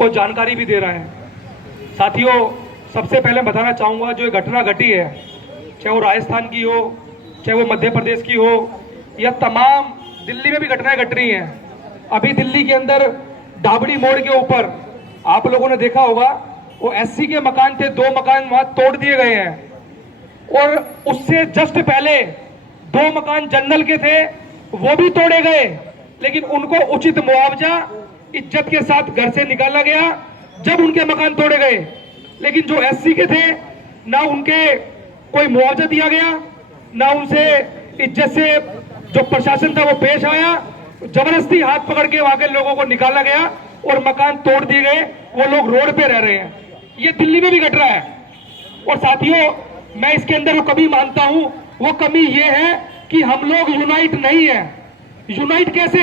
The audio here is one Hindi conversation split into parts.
को जानकारी भी दे रहे हैं। साथियों, सबसे पहले बताना चाहूँगा, जो ये घटना घटी है, चाहे वो राजस्थान की हो, चाहे वो मध्य प्रदेश की हो, या तमाम दिल्ली में भी घटनाएं घट रही हैं। अभी दिल्ली के अंदर डाबड़ी मोड़ के ऊपर आप लोगों ने देखा होगा, वो एससी के मकान थे, 2 मकान वहां तोड़ दिए गए हैं। और उससे जस्ट पहले 2 मकान जनरल के थे, वो भी तोड़े गए, लेकिन उनको उचित मुआवजा इज्जत के साथ घर से निकाला गया जब उनके मकान तोड़े गए। लेकिन जो एससी के थे, ना उनके कोई मुआवजा दिया गया, ना उनसे इज्जत से जो प्रशासन था वो पेश आया। जबरदस्ती हाथ पकड़ के वहां के लोगों को निकाला गया और मकान तोड़ दिए गए। वो लोग रोड पे रह रहे हैं। ये दिल्ली में भी घट रहा है। और साथियों, मैं इसके अंदर वो कमी मानता हूं, वो कमी ये है कि हम लोग यूनाइट नहीं है। यूनाइट कैसे?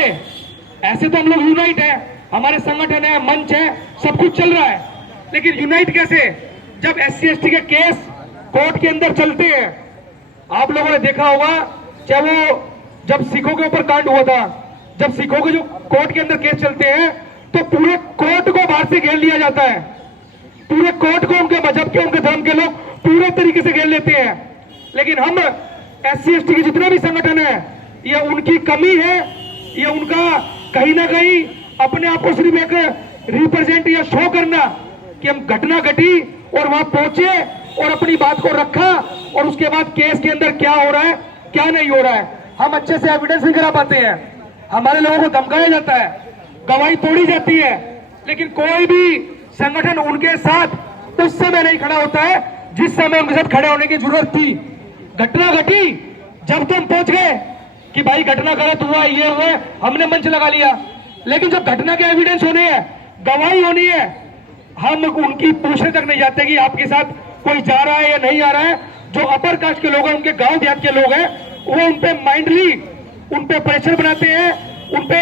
ऐसे तो हम लोग यूनाइट है, हमारे संगठन है, मंच है, सब कुछ चल रहा है, लेकिन यूनाइट कैसे जब SC ST के केस कोर्ट के अंदर चलते हैं। आप लोगों ने देखा होगा, चाहे वो जब सिखों के ऊपर कांड हुआ था, जब सिखों के जो कोर्ट के अंदर केस चलते हैं, तो पूरे कोर्ट को बाहर से घेर लिया जाता है। पूरे कोर्ट को उनके मजहब के, उनके धर्म के लोग पूरे तरीके से घेर लेते हैं। लेकिन हम SC ST के जितने भी संगठन है, ये उनकी कमी है, ये उनका कहीं ना कहीं अपने आप को सिर्फ एक रिप्रेजेंट या शो करना कि हम घटना घटी और वहां पहुंचे और अपनी बात को रखा, और उसके बाद केस के अंदर क्या हो रहा है क्या नहीं हो रहा है हम अच्छे से एविडेंस नहीं करा पाते हैं। हमारे लोगों को धमकाया जाता है, गवाही तोड़ी जाती है, लेकिन कोई भी संगठन उनके साथ उस समय नहीं खड़ा होता है जिस समय उनके साथ खड़े होने की जरूरत थी। घटना घटी जब तुम पहुंच गए कि भाई घटना गलत हुआ, ये हुआ, हमने मंच लगा लिया, लेकिन जब घटना के एविडेंस होने हैं, गवाही होनी है, हम उनकी पूछने तक नहीं जाते कि आपके साथ कोई जा रहा है या नहीं आ रहा है। जो अपर कास्ट के लोग हैं, उनके गांव देहात के लोग हैं, वो उन पे माइंडली उन पे प्रेशर बनाते हैं, उन पे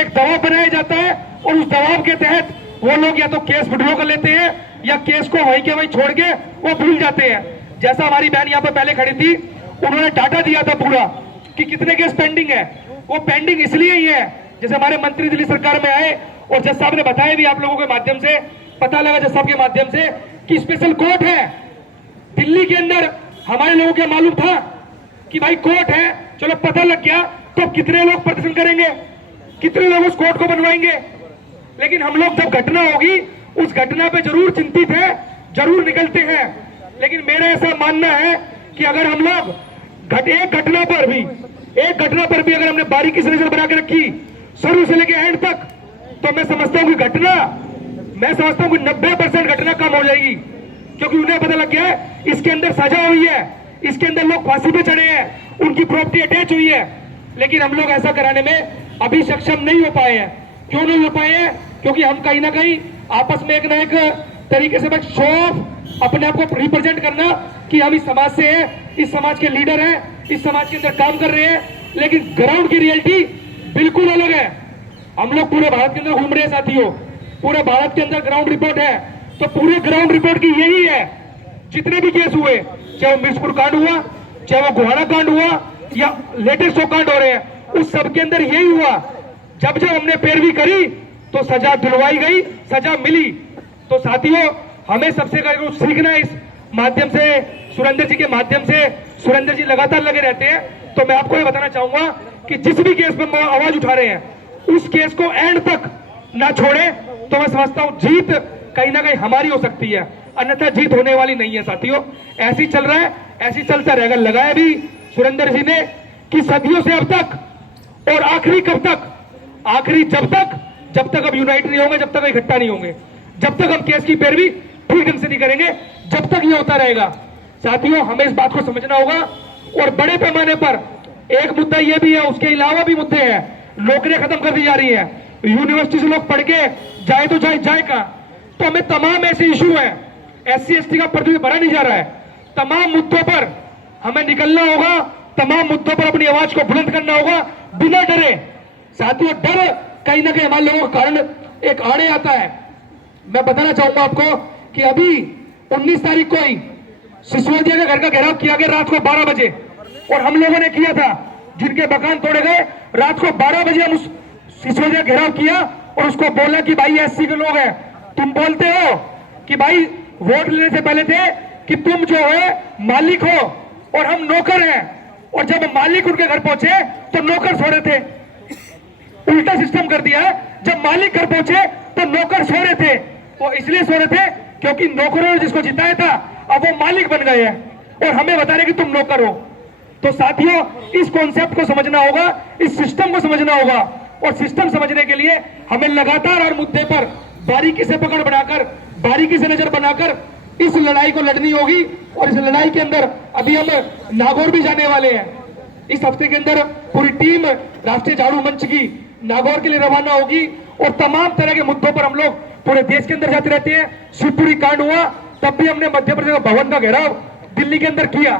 एक दबाव बनाया जाता है, और उस दबाव के तहत वो लोग या तो केस विड्रॉ कर लेते हैं या केस को वहीं के वहीं छोड़ के वो भूल जाते हैं। जैसा हमारी बहन यहाँ पे पहले खड़ी थी, उन्होंने डाटा दिया था पूरा कि कितने केस पेंडिंग है। वो पेंडिंग इसलिए ही है, जैसे हमारे मंत्री दिल्ली सरकार में आए और जज साहब ने बताया भी, आप लोगों के माध्यम से पता लगा जज साहब के माध्यम से, कि स्पेशल कोर्ट है दिल्ली के अंदर। हमारे लोगों को मालूम था कि भाई कोर्ट है, चलो पता लग गया, तो कितने लोग प्रदर्शन करेंगे, कितने लोग उस कोर्ट को बनवाएंगे। लेकिन हम लोग जब घटना होगी, उस घटना पे जरूर चिंतित है, जरूर निकलते हैं। लेकिन मेरा ऐसा मानना है कि अगर हम लोग एक घटना पर भी अगर हमने बारीकी से नजर बना के रखी, शुरू से लेकर एंड तक, तो मैं समझता हूं कि 90% घटना कम हो जाएगी। क्योंकि उन्हें पता लग गया है इसके अंदर सजा हुई है, इसके अंदर लोग फांसी पे चढ़े हैं, उनकी प्रॉपर्टी अटैच हुई है। लेकिन हम लोग ऐसा कराने में अभी सक्षम नहीं हो पाए हैं। क्यों नहीं हो पाए हैं? क्योंकि हम कहीं ना कहीं आपस में एक ना एक तरीके से शो ऑफ, अपने आप को रिप्रेजेंट करना कि हम इस समाज से हैं, इस समाज के लीडर हैं, इस समाज के अंदर काम कर रहे हैं। लेकिन ग्राउंड की रियलिटी बिल्कुल अलग है। हम लोग पूरे भारत के अंदर घूम रहे हैं साथियों, पूरे भारत के अंदर ग्राउंड रिपोर्ट है, तो पूरे ग्राउंड रिपोर्ट की यही है। जितने भी केस हुए, चाहे वो मिर्चपुर कांड हुआ, चाहे वो गोहाना कांड हुआ, या लेटेस्ट कांड हो रहे हैं, उस सब के अंदर यही हुआ। जब हमने पैरवी करी तो सजा दिलवाई गई, सजा मिली। तो साथियों, हमें सबसे कुछ सीखना है इस माध्यम से, सुरेंद्र जी के माध्यम से। सुरेंद्र जी लगातार लगे रहते हैं, तो मैं आपको ये बताना चाहूंगा कि जिस भी केस में आवाज उठा रहे हैं, उस केस को एंड तक ना छोड़े, तो मैं समझता हूं जीत कहीं ना कहीं हमारी हो सकती है, अन्यथा जीत होने वाली नहीं है। साथियों, ऐसी चल रहा है, ऐसी चलता रहेगा। लगाया भी सुरेंद्र जी ने कि सदियों से अब तक, और आखिरी कब तक? आखिरी जब तक अब यूनाइट नहीं होंगे, जब तक इकट्ठा नहीं होंगे, जब तक हम केस की पैरवी ठीक ढंग से नहीं करेंगे, जब तक ये होता रहेगा। साथियों, हमें इस बात को समझना होगा। और बड़े पैमाने पर एक मुद्दा ये भी है, उसके अलावा भी मुद्दे हैं। नौकरियां खत्म कर दी जा रही है, यूनिवर्सिटी से लोग पढ़ के जाए तो जाए कहां? तो हमें तमाम ऐसे इशू है, SC ST का प्रतिनिधि भरा नहीं जा रहा है, तमाम मुद्दों पर हमें निकलना होगा, तमाम मुद्दों पर अपनी आवाज को बुलंद करना होगा बिना डरे। साथियों, डर कहीं ना कहीं हमारे लोगों का कारण एक आड़े आता है। मैं बताना चाहूंगा आपको कि अभी 19 तारीख को ही सिसोदिया के घर का घेराव किया गया रात को 12 बजे, और हम लोगों ने किया था। जिनके मकान तोड़े गए, रात को 12 बजे हम उस सिसोदिया घेराव किया और उसको बोला कि भाई SC के लोग हैं, तुम बोलते हो कि भाई वोट लेने से पहले थे कि तुम जो है मालिक हो और हम नौकर हैं, और जब मालिक उनके घर पहुंचे तो नौकर सो रहे थे। उल्टा सिस्टम कर दिया है, जब मालिक घर पहुंचे तो नौकर सो रहे थे। वो इसलिए सो रहे थे क्योंकि नौकरों ने जिसको जिताया था अब वो मालिक बन गए हैं और हमें बता रहे कि तुम नौकर हो। तो साथियों, इस कॉन्सेप्ट को समझना होगा, इस सिस्टम को समझना होगा, और सिस्टम समझने के लिए हमें लगातार हर मुद्दे पर बारीकी से पकड़ बनाकर, बारीकी से नजर बनाकर इस लड़ाई को लड़नी होगी। और इस लड़ाई के अंदर अभी हम नागौर भी जाने वाले हैं। इस हफ्ते के अंदर पूरी टीम राष्ट्रीय झाड़ू मंच की नागौर के लिए रवाना होगी और तमाम तरह के मुद्दों पर हम लोग पूरे देश के अंदर जाते रहते हैं। शिवपुरी कांड हुआ तब भी हमने मध्य प्रदेश भवन का घेराव दिल्ली के अंदर किया।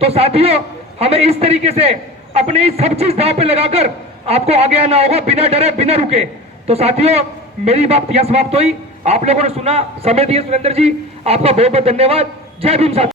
तो साथियों, हमें इस तरीके से अपने इस सब चीज दांव पे लगाकर आपको आगे आना होगा, बिना डरे बिना रुके। तो साथियों, मेरी बात यह समाप्त हुई। आप लोगों ने सुना, समय दिए सुरेंद्र जी, आपका बहुत बहुत धन्यवाद। जय भीम साथियों।